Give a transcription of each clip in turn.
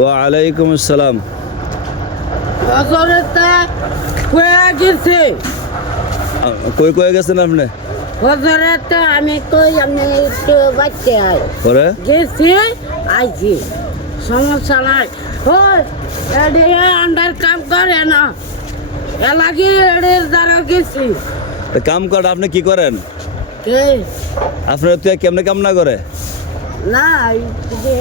ওয়ালাইকুম আসসালাম। হজরতে কয়ে গেছে কই কই গেছেন আপনি? হজরতে আমি কই আমি একটু বাচ্চা পরে গেছি আইছি সমস্যা নাই ওই এদিকে আন্ডার কাম করে না এলাকি এদের দ্বারা গেছি কাম কর, আপনি কি করেন? কে আপনার তুই কেমনে কাম না করে? না যে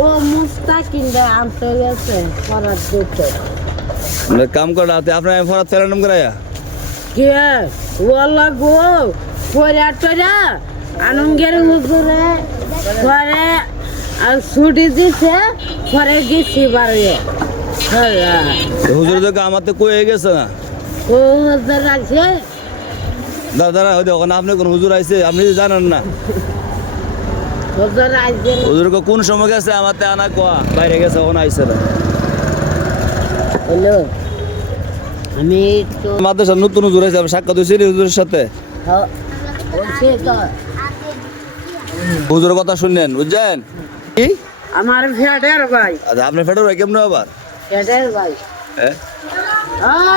ও মুস্তাকিন্দে আনতে গেছে করার দিতে কাম কর আপনি ফরাত ফেরানো করাইয়া কে ওলা গো পড়া টরা আনন্দের হুজুরে পরে আর ছুটি দিছে পরে গেছি বাড়ি হুজুর তো আমার তো কয়ে গেছে না। ও হুজুর আছে দাদা হয়তো ওখানে আপনি কোন হুজুর আইছে আপনি জানেন না? হুজুর আছে হুজুর কোন সময় গেছে আমার তে আনা কোয়া বাইরে গেছে ওখানে আইছে না। হ্যালো আমি তো মাদ্রাসা নতুন হুজুর আইছে, আমি সাক্ষাৎ হয়েছি হুজুরের সাথে। বলছি তো হুজুরের কথা শুনলেন বুঝছেন কি? আমার ফেডার ভাই আচ্ছা আপনার ফেটার ভাই কেমন আবার? ফেডার ভাই হ্যাঁ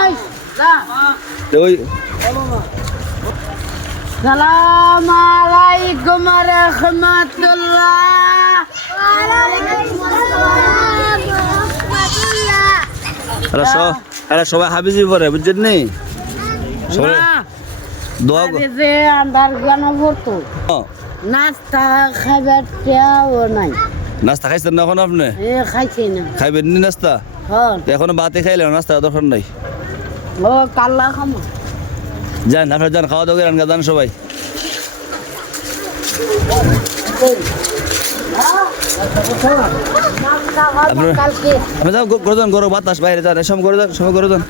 আই যা তো ওই সালাম আলাইকুম রাহমাতুল্লাহ এরা সবাই হাবিজি পরে বুঝছেন নি? সবাই দোয়া যে আন্ডার গান ভরতো ও, নাস্তা খাবার চাও নাই নাস্তা খাইছেন না এখন আপনি? এ খাইছি না খাইবেন নি নাস্তা? হ্যাঁ তো এখনো বাতে খাইলেন, নাস্তা দরকার নাই। ও কাল্লা খামা যান আপনার যান, খাওয়া দাওয়া করেন যান সবাই। আপনার কালকে আপনি যাও করে যান, গরো বাতাস বাইরে যান, এসব করে যান, সময় করে যান।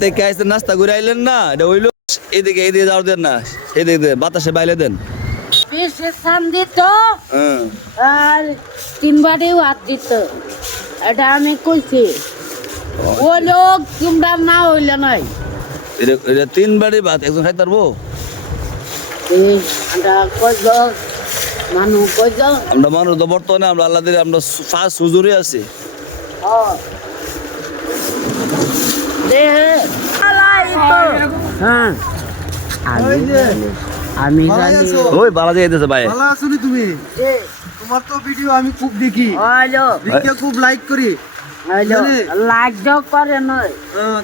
থেকে আইসেন নাস্তা করে আইলেন না, এটা হইলো এদিকে এদিকে যাওয়ার দেন না, এদিকে বাতাসে বাইরে দেন। বেশি সান দিত হ্যাঁ আর 3 বারেও হাত দিত এটা আমি কইছি ও লোক তোমরা না হইলে নাই এটা 3 বাড়ি ভাত একজন খাইতে পারবো? আমরা কইজ মানুষ কইজ আমরা মানুষ তো বর্তমানে আমরা আল্লাহ দিলে আমরা ফার্স্ট হুজুরে আছি। হ্যাঁ আমি জানি ওই বালা যাইতেছে ভাই। ভালো আছো নি তুমি? তোমার তো ভিডিও আমি খুব দেখি, হ্যালো ভিডিও খুব লাইক করি। হ্যালো লাইক করে নয় হ্যাঁ,